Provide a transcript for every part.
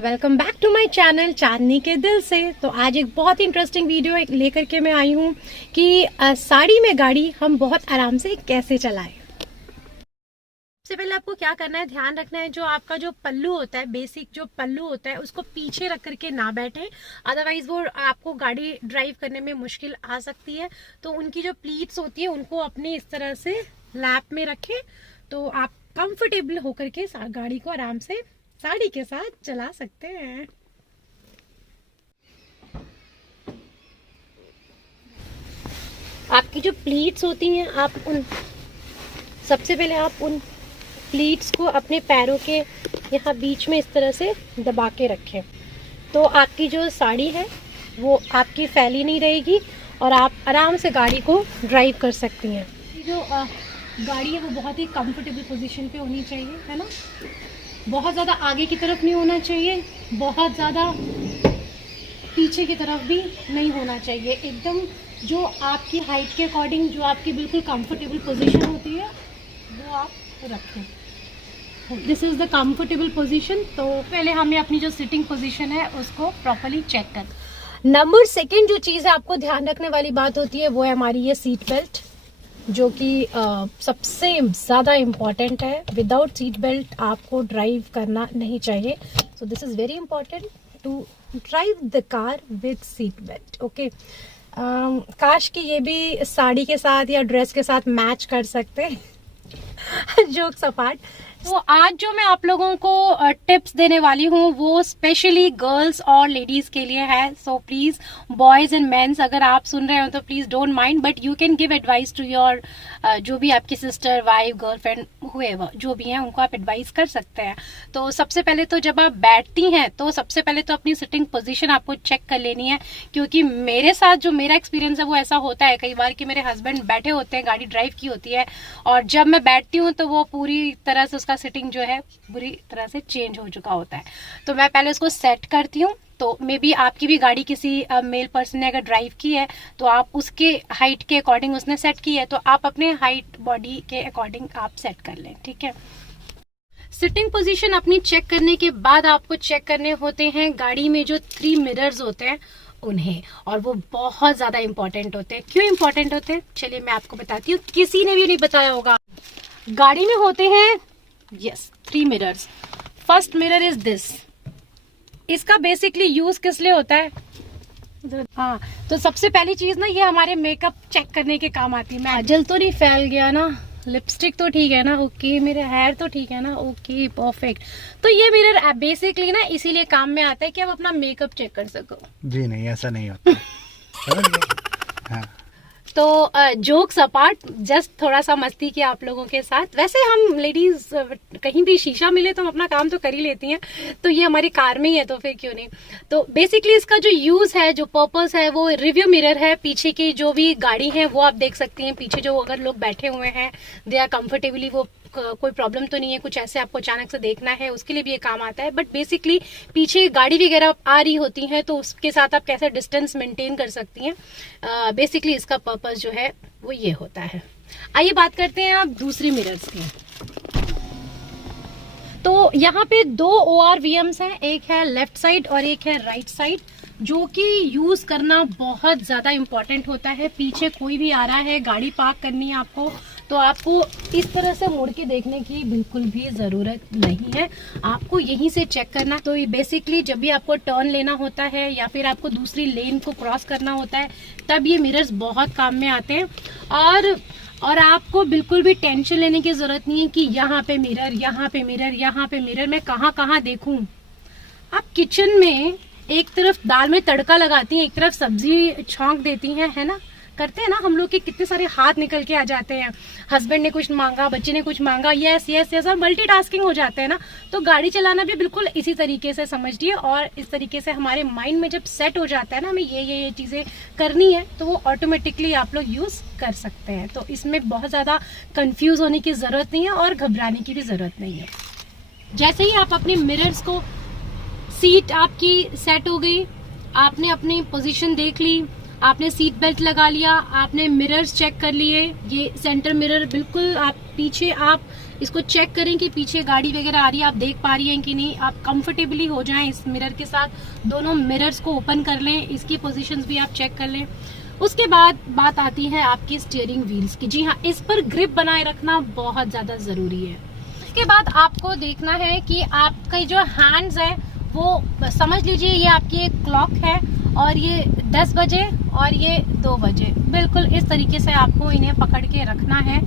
Welcome back to my channel Chandni के दिल से। तो आज एक बहुत ही इंटरेस्टिंग वीडियो लेकर के मैं आई हूँ कि साड़ी में गाड़ी हम बहुत आराम से कैसे चलाएं। सबसे पहले आपको क्या करना है, ध्यान रखना है जो आपका जो पल्लू होता है, बेसिक जो पल्लू होता है उसको पीछे रख करके ना बैठे, अदरवाइज वो आपको गाड़ी ड्राइव करने में मुश्किल आ सकती है। तो उनकी जो प्लीट्स होती है उनको अपने इस तरह से लैप में रखें तो आप कंफर्टेबल होकर के गाड़ी को आराम से साड़ी के साथ चला सकते हैं। आपकी जो प्लीट्स होती हैं सबसे पहले आप उन प्लीट्स को अपने पैरों के यहाँ बीच में इस तरह से दबा के रखें तो आपकी जो साड़ी है वो आपकी फैली नहीं रहेगी और आप आराम से गाड़ी को ड्राइव कर सकती हैं। जो गाड़ी है वो बहुत ही कंफर्टेबल पोजीशन पे होनी चाहिए, है ना। बहुत ज़्यादा आगे की तरफ नहीं होना चाहिए, बहुत ज़्यादा पीछे की तरफ भी नहीं होना चाहिए। एकदम जो आपकी हाइट के अकॉर्डिंग जो आपकी बिल्कुल कंफर्टेबल पोजीशन होती है वो आप रखें। This is the comfortable position. तो पहले हमें अपनी जो सिटिंग पोजीशन है उसको प्रॉपर्ली चेक कर। नंबर सेकेंड जो चीज़ है आपको ध्यान रखने वाली बात होती है वो है हमारी ये सीट बेल्ट, जो कि सबसे ज़्यादा इम्पॉर्टेंट है। विदाउट सीट बेल्ट आपको ड्राइव करना नहीं चाहिए। So this is very important to drive the car with seat belt. Okay, काश कि ये भी साड़ी के साथ या ड्रेस के साथ मैच कर सकते जोक्स अपार्ट। तो आज जो मैं आप लोगों को टिप्स देने वाली हूँ वो स्पेशली गर्ल्स और लेडीज के लिए है। So please boys and mens अगर आप सुन रहे हो तो please don't mind, but you can give advice to your जो भी आपकी सिस्टर, वाइफ, गर्लफ्रेंड, हुएवर जो भी हैं उनको आप एडवाइस कर सकते हैं। तो सबसे पहले तो जब आप बैठती हैं तो सबसे पहले तो अपनी सिटिंग पोजीशन आपको चेक कर लेनी है, क्योंकि मेरे साथ जो मेरा एक्सपीरियंस है वो ऐसा होता है कई बार कि मेरे हस्बैंड बैठे होते हैं, गाड़ी ड्राइव की होती है और जब मैं बैठती हूँ तो वो पूरी तरह से उसका सिटिंग जो है बुरी तरह से चेंज हो चुका होता है। तो मैं पहले उसको सेट करती हूँ। तो मे बी आपकी भी गाड़ी किसी मेल पर्सन ने अगर ड्राइव की है तो आप उसके हाइट के अकॉर्डिंग उसने सेट की है तो आप अपने हाइट बॉडी के अकॉर्डिंग आप सेट कर लें, ठीक है। सिटिंग पोजीशन अपनी चेक करने के बाद आपको चेक करने होते हैं गाड़ी में जो 3 मिरर्स होते हैं उन्हें, और वो बहुत ज्यादा इंपॉर्टेंट होते हैं। क्यों इंपॉर्टेंट होते हैं चलिए मैं आपको बताती हूँ, किसी ने भी नहीं बताया होगा। गाड़ी में होते हैं 3 mirrors. First mirror is this. इसका बेसिकली यूज किस लिए होता है? हाँ, तो सबसे पहली चीज ना ये हमारे मेकअप चेक करने के काम आती है। काजल तो नहीं फैल गया ना, लिपस्टिक तो ठीक है ना, ओके, मेरे हेयर तो ठीक है ना, ओके, परफेक्ट। तो ये मिरर बेसिकली ना इसीलिए काम में आता है कि आप अपना मेकअप चेक कर सको। जी नहीं, ऐसा नहीं होता। हाँ। तो जोक्स अपार्ट, जस्ट थोड़ा सा मस्ती किया आप लोगों के साथ। वैसे हम लेडीज कहीं भी शीशा मिले तो हम अपना काम तो कर ही लेती हैं, तो ये हमारी कार में ही है तो फिर क्यों नहीं। तो बेसिकली इसका जो यूज है, जो पर्पस है वो रिव्यू मिरर है। पीछे की जो भी गाड़ी है वो आप देख सकती हैं, पीछे जो अगर लोग बैठे हुए हैं दे आर कंफर्टेबली, वो कोई प्रॉब्लम तो नहीं है, कुछ ऐसे आपको अचानक से देखना है उसके लिए भी ये काम आता है। बट बेसिकली पीछे गाड़ी वगैरह आ रही होती है तो उसके साथ आप कैसे डिस्टेंस मेंटेन कर सकती हैं। बेसिकली इसका पर्पस जो है वो ये होता है। आइए बात करते हैं आप दूसरी मिरर्स की। तो यहाँ पे 2 ORVMs हैं, एक है लेफ्ट साइड और एक है राइट साइड, जो कि यूज करना बहुत ज्यादा इंपॉर्टेंट होता है। पीछे कोई भी आ रहा है, गाड़ी पार्क करनी है आपको, तो आपको इस तरह से मुड़ के देखने की बिल्कुल भी जरूरत नहीं है, आपको यहीं से चेक करना। तो ये बेसिकली जब भी आपको टर्न लेना होता है या फिर आपको दूसरी लेन को क्रॉस करना होता है तब ये मिरर्स बहुत काम में आते हैं। और आपको बिल्कुल भी टेंशन लेने की जरूरत नहीं है कि यहाँ पे मिरर, यहाँ पे मिरर, यहाँ पे मिरर, मैं कहाँ देखूं। आप किचन में एक तरफ दाल में तड़का लगाती हैं, एक तरफ सब्जी छौंक देती हैं, है ना, करते हैं ना हम लोग के कितने सारे हाथ निकल के आ जाते हैं। हस्बैंड ने कुछ मांगा, बच्चे ने कुछ मांगा, यस और मल्टीटास्किंग हो जाते हैं ना। तो गाड़ी चलाना भी बिल्कुल इसी तरीके से समझिए, और इस तरीके से हमारे माइंड में जब सेट हो जाता है ना हमें ये चीजें करनी है तो वो ऑटोमेटिकली आप लोग यूज कर सकते हैं। तो इसमें बहुत ज्यादा कंफ्यूज होने की जरूरत नहीं है और घबराने की भी जरूरत नहीं है। जैसे ही आप अपने मिरर्स को, सीट आपकी सेट हो गई, आपने अपनी पोजीशन देख ली, आपने सीट बेल्ट लगा लिया, आपने मिरर्स चेक कर लिए, ये सेंटर मिरर बिल्कुल आप पीछे आप इसको चेक करें कि पीछे गाड़ी वगैरह आ रही है, आप देख पा रही हैं कि नहीं। आप कंफर्टेबली हो जाएं इस मिरर के साथ। दोनों मिरर्स को ओपन कर लें, इसकी पोजीशंस भी आप चेक कर लें। उसके बाद बात आती है आपकी स्टीयरिंग व्हील्स की। जी हाँ, इस पर ग्रिप बनाए रखना बहुत ज्यादा जरूरी है। इसके बाद आपको देखना है कि आपके जो हैंड्स है वो समझ लीजिए ये आपकी एक क्लॉक है और ये 10 बजे और ये 2 बजे, बिल्कुल इस तरीके से आपको इन्हें पकड़ के रखना है।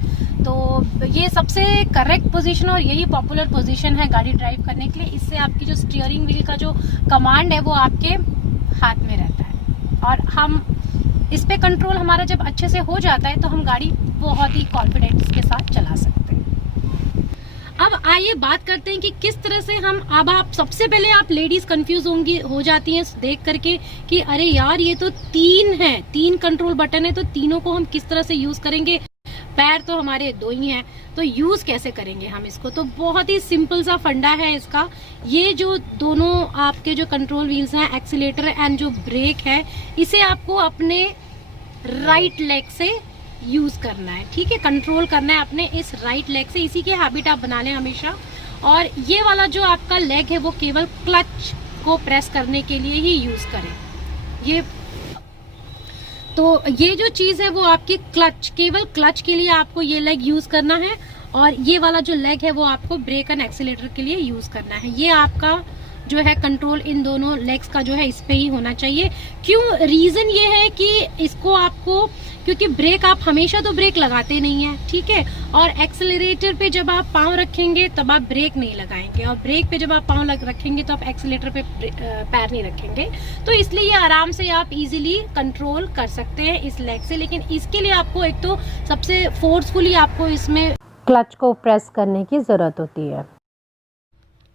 तो ये सबसे करेक्ट पोजीशन और यही पॉपुलर पोजीशन है गाड़ी ड्राइव करने के लिए। इससे आपकी जो स्टीयरिंग व्हील का जो कमांड है वो आपके हाथ में रहता है और हम इस पे कंट्रोल हमारा जब अच्छे से हो जाता है तो हम गाड़ी बहुत ही कॉन्फिडेंस के साथ चला सकते हैं। अब आइए बात करते हैं कि किस तरह से हम, अब आप सबसे पहले आप लेडीज कंफ्यूज हो जाती हैं देख करके कि अरे यार ये तो 3 कंट्रोल बटन है, तो तीनों को हम किस तरह से यूज करेंगे, पैर तो हमारे 2 ही हैं, तो यूज कैसे करेंगे हम इसको। तो बहुत ही सिंपल सा फंडा है इसका। ये जो दोनों आपके जो कंट्रोल व्हील्स हैं, एक्सीलेटर एंड जो ब्रेक है, इसे आपको अपने राइट लेग से यूज करना है, ठीक है। कंट्रोल करना है अपने इस राइट लेग से, इसी की हैबिट आप बना लें हमेशा। और ये वाला जो आपका लेग है वो केवल क्लच को प्रेस करने के लिए ही यूज करें। ये जो चीज है वो आपकी क्लच, केवल क्लच के लिए आपको ये लेग यूज करना है और ये वाला जो लेग है वो आपको ब्रेक एंड एक्सीलेटर के लिए यूज करना है। ये आपका जो है कंट्रोल इन दोनों लेग्स का जो है इस पे ही होना चाहिए। क्यों? रीजन ये है कि इसको आपको, क्योंकि ब्रेक आप हमेशा तो ब्रेक लगाते नहीं है, ठीक है, और एक्सेलरेटर पे जब आप पाँव रखेंगे तब आप ब्रेक नहीं लगाएंगे और ब्रेक पे जब आप पाँव रखेंगे तो आप एक्सेलरेटर पे पैर नहीं रखेंगे। तो इसलिए ये आराम से आप इजीली कंट्रोल कर सकते हैं इस लेग से। लेकिन इसके लिए आपको एक तो सबसे फोर्सफुली आपको इसमें क्लच को प्रेस करने की जरूरत होती है।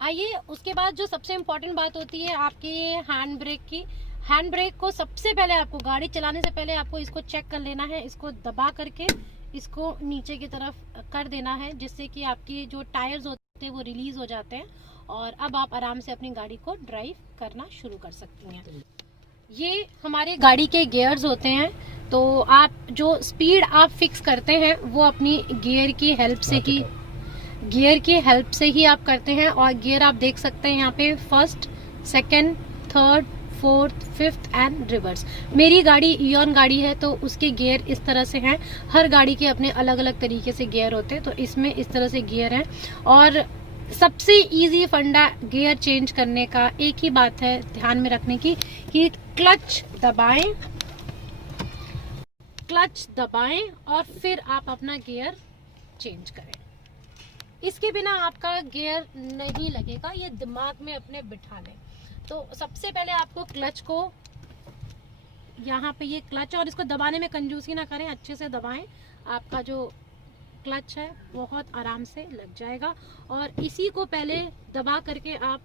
आइए उसके बाद जो सबसे इम्पोर्टेंट बात होती है आपके हैंड ब्रेक की। हैंड ब्रेक को सबसे पहले आपको गाड़ी चलाने से पहले आपको इसको चेक कर लेना है। इसको दबा करके इसको नीचे की तरफ कर देना है, जिससे कि आपके जो टायर्स होते हैं वो रिलीज हो जाते हैं और अब आप आराम से अपनी गाड़ी को ड्राइव करना शुरू कर सकती हैं। ये हमारे गाड़ी के गियर्स होते हैं, तो आप जो स्पीड आप फिक्स करते हैं वो अपनी गियर की हेल्प से ही आप करते हैं। और गियर आप देख सकते हैं यहाँ पे 1st, 2nd, 3rd, 4th, 5th and reverse. मेरी गाड़ी इयॉन गाड़ी है तो उसके गियर इस तरह से हैं। हर गाड़ी के अपने अलग अलग तरीके से गियर होते हैं, तो इसमें इस तरह से गियर हैं। और सबसे इजी फंडा गियर चेंज करने का एक ही बात है ध्यान में रखने की कि क्लच दबाएं और फिर आप अपना गियर चेंज करें। इसके बिना आपका गियर नहीं लगेगा, ये दिमाग में अपने बिठा लें। तो सबसे पहले आपको क्लच को, यहाँ पे ये क्लच, और इसको दबाने में कंजूसी ना करें, अच्छे से दबाएं। आपका जो क्लच है बहुत आराम से लग जाएगा। और इसी को पहले दबा करके आप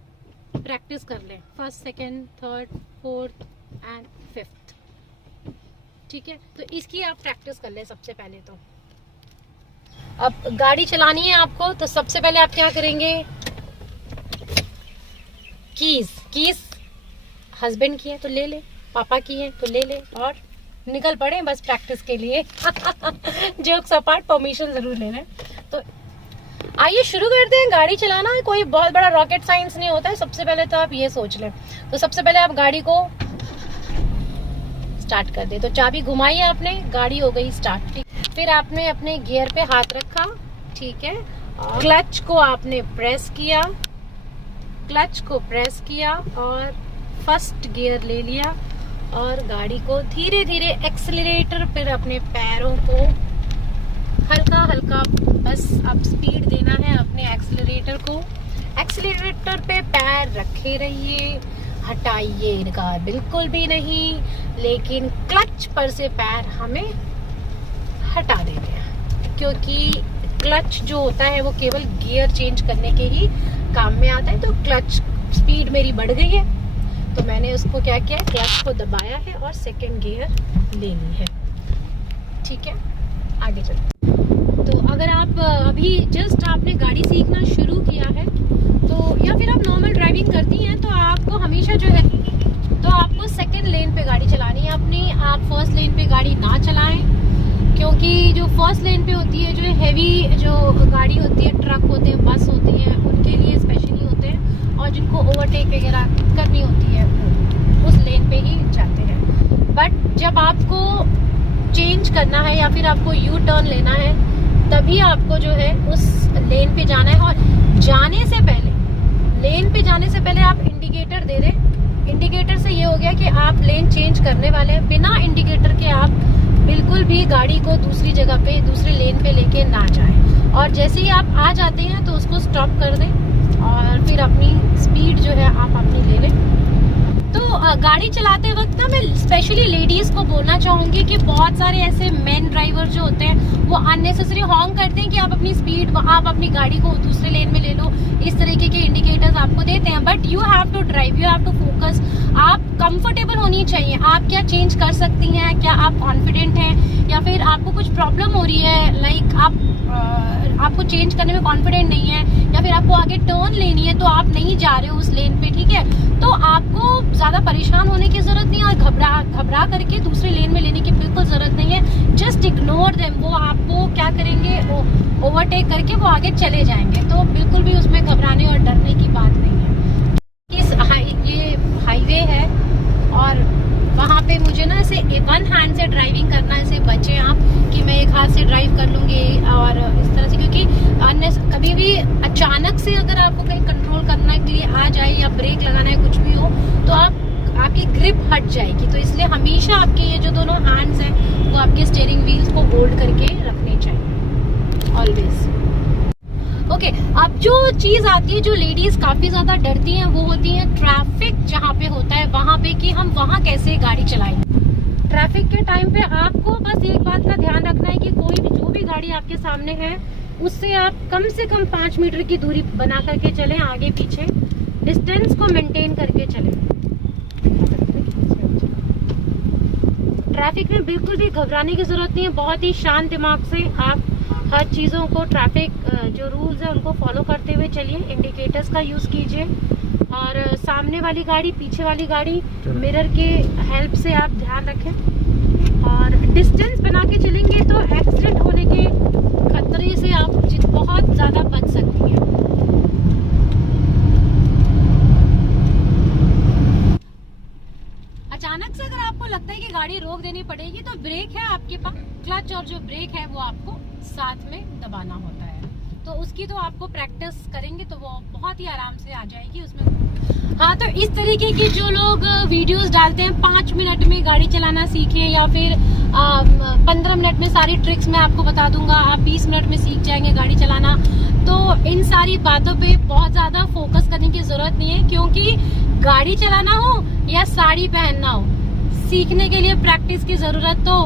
प्रैक्टिस कर लें 1st, 2nd, 3rd, 4th and 5th, ठीक है। तो इसकी आप प्रैक्टिस कर लें सबसे पहले। तो अब गाड़ी चलानी है आपको, तो सबसे पहले आप क्या करेंगे, कीज हस्बैंड की है तो ले ले, पापा की है तो ले ले और निकल पड़े बस प्रैक्टिस के लिए। जोक्स अपार्ट, परमिशन जरूर ले लें। तो आइए शुरू करते हैं। गाड़ी चलाना कोई बहुत बड़ा रॉकेट साइंस नहीं होता है। सबसे पहले तो आप ये सोच लें, तो सबसे पहले आप गाड़ी को स्टार्ट कर दे। तो चाबी घुमाई आपने, गाड़ी हो गई स्टार्ट, ठीक। फिर आपने अपने गियर पे हाथ रखा, ठीक है, और क्लच को आपने प्रेस किया और 1st गियर ले लिया और गाड़ी को धीरे धीरे एक्सेलरेटर पर अपने पैरों को हल्का बस अब स्पीड देना है अपने एक्सेलरेटर को। एक्सेलरेटर पे पैर रखे रहिए, हटाइएगा बिल्कुल भी नहीं, लेकिन क्लच पर से पैर हमें हटा देने हैं, क्योंकि क्लच जो होता है वो केवल गियर चेंज करने के ही काम में आता है। तो क्लच स्पीड मेरी बढ़ गई है तो मैंने उसको क्या किया, क्लच को दबाया है और 2nd गियर ले ली है, ठीक है। आगे चलते। तो अगर आप अभी जस्ट आपने गाड़ी सीखना शुरू किया है तो, या फिर आप नॉर्मल ड्राइविंग करती हैं, तो आपको हमेशा जो है, तो आपको 2nd लेन पे गाड़ी चलानी है अपनी। आप 1st लेन पे गाड़ी ना चलाएं, क्योंकि जो फर्स्ट लेन पे होती है, जो हेवी जो गाड़ी होती है, ट्रक होते हैं, बस होती है, उनके लिए स्पेशली होते हैं, और जिनको ओवरटेक वगैरह करनी होती है वो उस लेन पे ही जाते हैं। बट जब आपको चेंज करना है या फिर आपको यू टर्न लेना है, तभी आपको जो है उस लेन पे जाना है। और जाने से पहले, लेन पे जाने से पहले आप इंडिकेटर दे दें। इंडिकेटर से ये हो गया कि आप लेन चेंज करने वाले हैं। बिना इंडिकेटर के आप बिल्कुल भी गाड़ी को दूसरी जगह पे, दूसरी लेन पे लेके ना जाएं। और जैसे ही आप आ जाते हैं तो उसको स्टॉप कर दें और फिर अपनी स्पीड जो है आप अपनी ले लें। तो गाड़ी चलाते वक्त ना मैं स्पेशली लेडीज को बोलना चाहूंगी कि बहुत सारे ऐसे मेन ड्राइवर जो होते हैं वो अननेसेसरी हॉर्न करते हैं कि आप अपनी स्पीड, आप अपनी गाड़ी को दूसरे लेन में ले लो, इस तरीके के इंडिकेटर्स आपको देते हैं। But you have to drive, you have to focus. आप कंफर्टेबल होनी चाहिए। आप क्या चेंज कर सकती हैं, क्या आप कॉन्फिडेंट हैं, या फिर आपको कुछ प्रॉब्लम हो रही है, लाइक आपको चेंज करने में कॉन्फिडेंट नहीं है, या फिर आपको आगे टर्न लेनी है तो आप नहीं जा रहे हो उस लेन पे, ठीक है, तो आपको ज्यादा परेशान होने की जरूरत नहीं है और घबरा करके दूसरे लेन में लेने की बिल्कुल जरूरत नहीं है। Just ignore them. वो आपको क्या करेंगे, ओवरटेक करके वो आगे चले जाएंगे। तो बिल्कुल भी उसमें घबराने और डरने की बात नहीं है। ये हाईवे है और वहाँ पे मुझे ना ऐसे वन हैंड से ड्राइविंग करना, ऐसे बचे आप कि मैं एक हाथ से ड्राइव कर लूंगी और इस तरह से, क्योंकि कभी भी अचानक से अगर आपको कहीं कंट्रोल करने के लिए आ जाए या ब्रेक लगाना है, कुछ भी हो, तो आपकी ग्रिप हट जाएगी। तो इसलिए हमेशा आपके ये जो दोनों हैंड्स हैं वो आपके स्टीयरिंग व्हील्स को होल्ड करके रखने चाहिए ऑलवेज। ओके, अब जो चीज आती है, जो लेडीज काफी ज्यादा डरती हैं, वो होती है ट्रैफिक जहाँ पे होता है वहां पे, कि हम वहां कैसे गाड़ी चलाएंगे। ट्रैफिक के टाइम पे आपको बस एक बात का ध्यान रखना है कि कोई भी, जो भी गाड़ी आपके सामने है उससे आप कम से कम 5 मीटर की दूरी बना करके चलें, आगे पीछे डिस्टेंस को मेंटेन करके चलें। ट्रैफिक में बिल्कुल भी घबराने की जरूरत नहीं है। बहुत ही शांत दिमाग से आप हर चीज़ों को, ट्रैफिक जो रूल्स है उनको फॉलो करते हुए चलिए। इंडिकेटर्स का यूज़ कीजिए और सामने वाली गाड़ी, पीछे वाली गाड़ी, मिरर के हेल्प से आप ध्यान रखें और डिस्टेंस बना के चलेंगे तो एक्सीडेंट होने के खतरे से आप बहुत ज़्यादा बच सकती हैं। अचानक से अगर आपको लगता है कि गाड़ी रोक देनी पड़ेगी तो ब्रेक है आपके पास, क्लच और जो ब्रेक है वो आपको साथ में दबाना होता है। तो उसकी तो आपको प्रैक्टिस करेंगे तो वो बहुत ही आराम से आ जाएगी उसमें। हाँ, तो इस तरीके की जो लोग वीडियोस डालते हैं 5 मिनट में गाड़ी चलाना सीखें, या फिर 15 मिनट में सारी ट्रिक्स मैं आपको बता दूंगा, आप 20 मिनट में सीख जाएंगे गाड़ी चलाना, तो इन सारी बातों पे बहुत ज्यादा फोकस करने की जरूरत नहीं है। क्योंकि गाड़ी चलाना हो या साड़ी पहनना हो, सीखने के लिए प्रैक्टिस की जरूरत तो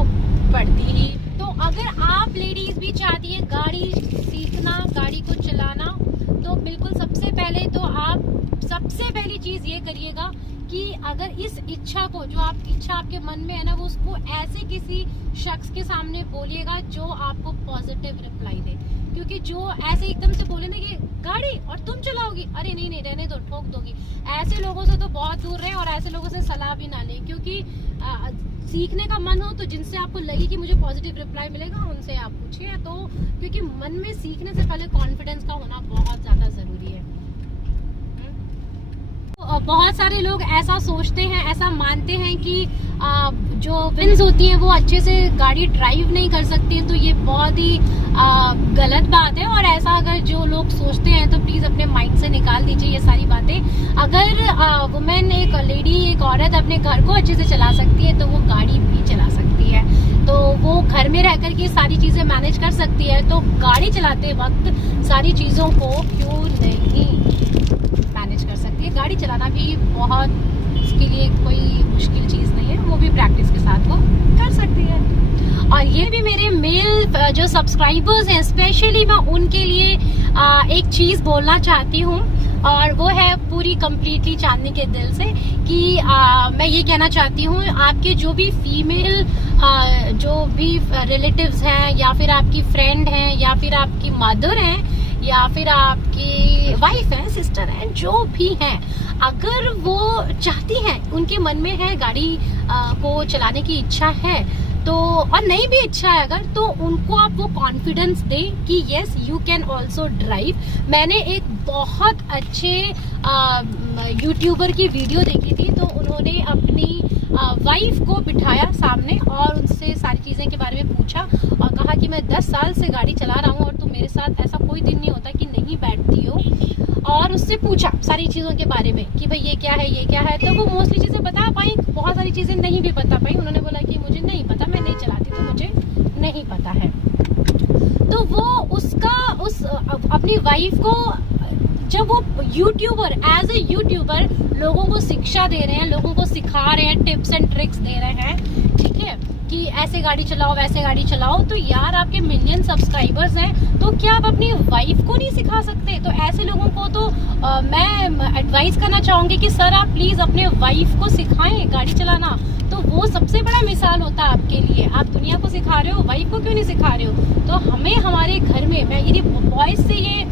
पड़ती ही। तो अगर आप लेडीज भी चाहती है गाड़ी सीखना, गाड़ी को चलाना, तो बिल्कुल सबसे पहले तो आप सबसे पहली चीज ये करिएगा कि अगर इस इच्छा को, जो आप इच्छा आपके मन में है ना, वो उसको ऐसे किसी शख्स के सामने बोलिएगा जो आपको पॉजिटिव रिप्लाई दे। क्योंकि जो ऐसे एकदम से बोले ना कि गाड़ी और तुम चलाओगी, अरे नहीं नहीं रहने दो, ठोक दोगी, ऐसे लोगों से तो बहुत दूर रहें और ऐसे लोगों से सलाह भी ना लें। क्योंकि सीखने का मन हो तो जिनसे आपको लगे कि मुझे पॉजिटिव रिप्लाई मिलेगा उनसे आप पूछिए। तो क्योंकि मन में सीखने से पहले कॉन्फिडेंस का होना बहुत ज्यादा जरूरी है। बहुत सारे लोग ऐसा सोचते हैं, ऐसा मानते हैं कि जो विमेन्स होती हैं वो अच्छे से गाड़ी ड्राइव नहीं कर सकती, तो ये बहुत ही गलत बात है। और ऐसा अगर जो लोग सोचते हैं तो प्लीज अपने माइंड से निकाल दीजिए ये सारी बातें। अगर वुमेन, एक लेडी, एक औरत अपने घर को अच्छे से चला सकती है तो वो गाड़ी भी चला सकती है। तो वो घर में रह कर के सारी चीजें मैनेज कर सकती है, तो गाड़ी चलाते वक्त सारी चीजों को क्यों नहीं मैनेज कर सकती है। गाड़ी चलाना भी बहुत, इसके लिए कोई मुश्किल चीज नहीं है, वो भी प्रैक्टिस के साथ वो कर सकती है। और ये भी मेरे मेल जो सब्सक्राइबर्स हैं, स्पेशली मैं उनके लिए एक चीज बोलना चाहती हूँ, और वो है पूरी कंप्लीटली चांदनी के दिल से कि मैं ये कहना चाहती हूँ, आपके जो भी फीमेल जो भी रिलेटिव्स हैं, या फिर आपकी फ्रेंड हैं, या फिर आपकी मदर हैं, या फिर आपकी वाइफ है, सिस्टर है, जो भी हैं, अगर वो चाहती हैं, उनके मन में है गाड़ी को चलाने की इच्छा है, तो और नहीं भी इच्छा है अगर, तो उनको आप वो कॉन्फिडेंस दें कि yes you can also drive. मैंने एक बहुत अच्छे यूट्यूबर की वीडियो देखी थी, तो उन्होंने अपनी वाइफ को बिठाया सामने और उनसे सारी चीज़ें के बारे में पूछा और कहा कि मैं 10 साल से गाड़ी चला रहा हूँ और तुम मेरे साथ ऐसा कोई दिन नहीं होता कि नहीं बैठती हो। और उससे पूछा सारी चीज़ों के बारे में कि भाई ये क्या है ये क्या है, तो वो मोस्टली चीज़ें बता पाई, बहुत सारी चीज़ें नहीं भी बता पाई। उन्होंने बोला कि मुझे नहीं पता, मैं नहीं चलाती तो मुझे नहीं पता है। तो वो अपनी वाइफ को, जब वो यूट्यूबर एज ए यूट्यूबर लोगों को शिक्षा दे रहे हैं, लोगों को सिखा रहे हैं, टिप्स एंड ट्रिक्स दे रहे हैं, ठीक है, कि ऐसे गाड़ी चलाओ वैसे गाड़ी चलाओ, तो यार आपके मिलियन सब्सक्राइबर्स हैं, तो क्या आप अपनी वाइफ को नहीं सिखा सकते? तो ऐसे लोगों को तो मैं एडवाइस करना चाहूंगी कि सर आप प्लीज अपने वाइफ को सिखाएं गाड़ी चलाना। तो वो सबसे बड़ा मिसाल होता है आपके लिए। आप दुनिया को सिखा रहे हो, वाइफ को क्यों नहीं सिखा रहे हो? तो हमें हमारे घर में, मैं ये बॉयज से ये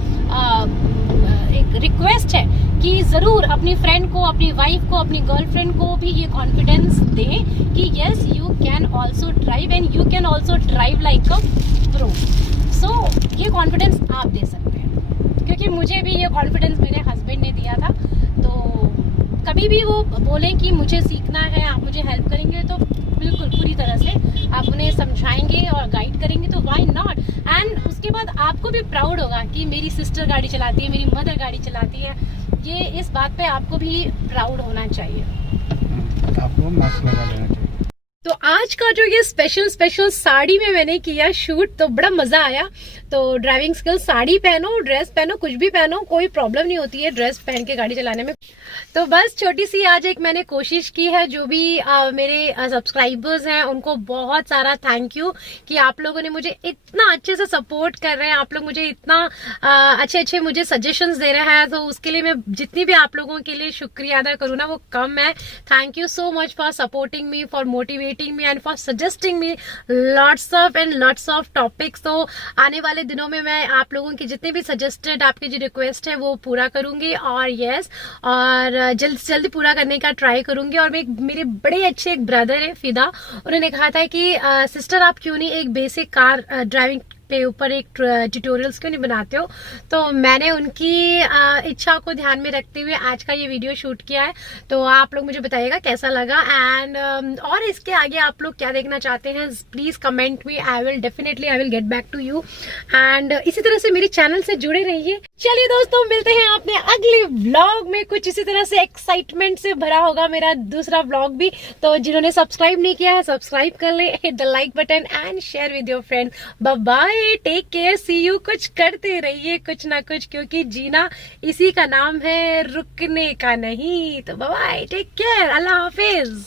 एक रिक्वेस्ट है कि जरूर अपनी फ्रेंड को, अपनी वाइफ को, अपनी गर्लफ्रेंड को भी ये कॉन्फिडेंस दें कि yes you can also drive and you can also drive like a pro. So ये कॉन्फिडेंस आप दे सकते हैं, क्योंकि मुझे भी ये कॉन्फिडेंस मेरे हस्बैंड ने दिया था। तो कभी भी वो बोलें कि मुझे सीखना है, आप मुझे हेल्प करेंगे, तो बिल्कुल पूरी तरह से आप उन्हें समझाएंगे और गाइड करेंगे, तो व्हाई नॉट। एंड उसके बाद आपको भी प्राउड होगा कि मेरी सिस्टर गाड़ी चलाती है, मेरी मदर गाड़ी चलाती है। ये इस बात पे आपको भी प्राउड होना चाहिए। आपको मास्क लगा लेना चाहिए। तो आज का जो ये स्पेशल साड़ी में मैंने किया शूट, तो बड़ा मजा आया। तो ड्राइविंग स्किल, साड़ी पहनो, ड्रेस पहनो, कुछ भी पहनो, कोई प्रॉब्लम नहीं होती है ड्रेस पहन के गाड़ी चलाने में। तो बस छोटी सी आज एक मैंने कोशिश की है। जो भी मेरे सब्सक्राइबर्स हैं उनको बहुत सारा थैंक यू कि आप लोगों ने मुझे इतना अच्छे से सपोर्ट कर रहे हैं, आप लोग मुझे इतना अच्छे मुझे सजेशंस दे रहे हैं। तो उसके लिए मैं जितनी भी आप लोगों के लिए शुक्रिया अदा करूँ ना वो कम है। Thank you so much for supporting me, for motivating me and for suggesting me lots of topics. तो आने वाले दिनों में मैं आप लोगों की जितने भी सजेस्टेड आपके जो रिक्वेस्ट है वो पूरा करूंगी, और यस और जल्द से जल्दी पूरा करने का ट्राई करूंगी। और मेरे बड़े अच्छे एक ब्रदर है फिदा, उन्होंने कहा था कि सिस्टर आप क्यों नहीं एक बेसिक कार ड्राइविंग के ऊपर एक ट्यूटोरियल्स क्यों नहीं बनाते हो। तो मैंने उनकी इच्छा को ध्यान में रखते हुए आज का ये वीडियो शूट किया है। तो आप लोग मुझे बताइएगा कैसा लगा, एंड और इसके आगे आप लोग क्या देखना चाहते हैं प्लीज कमेंट में, I will get back to you. And इसी तरह से मेरे चैनल से जुड़े रहिए। चलिए दोस्तों, मिलते हैं अपने अगले व्लॉग में। कुछ इसी तरह से एक्साइटमेंट से भरा होगा मेरा दूसरा व्लॉग भी। तो जिन्होंने सब्सक्राइब नहीं किया है सब्सक्राइब कर ले, hit the like button and share with your friend. Bye bye, take care, see you. कुछ करते रहिए कुछ ना कुछ, क्योंकि जीना इसी का नाम है, रुकने का नहीं। तो बाय बाय, टेक केयर, अल्लाह हाफिज।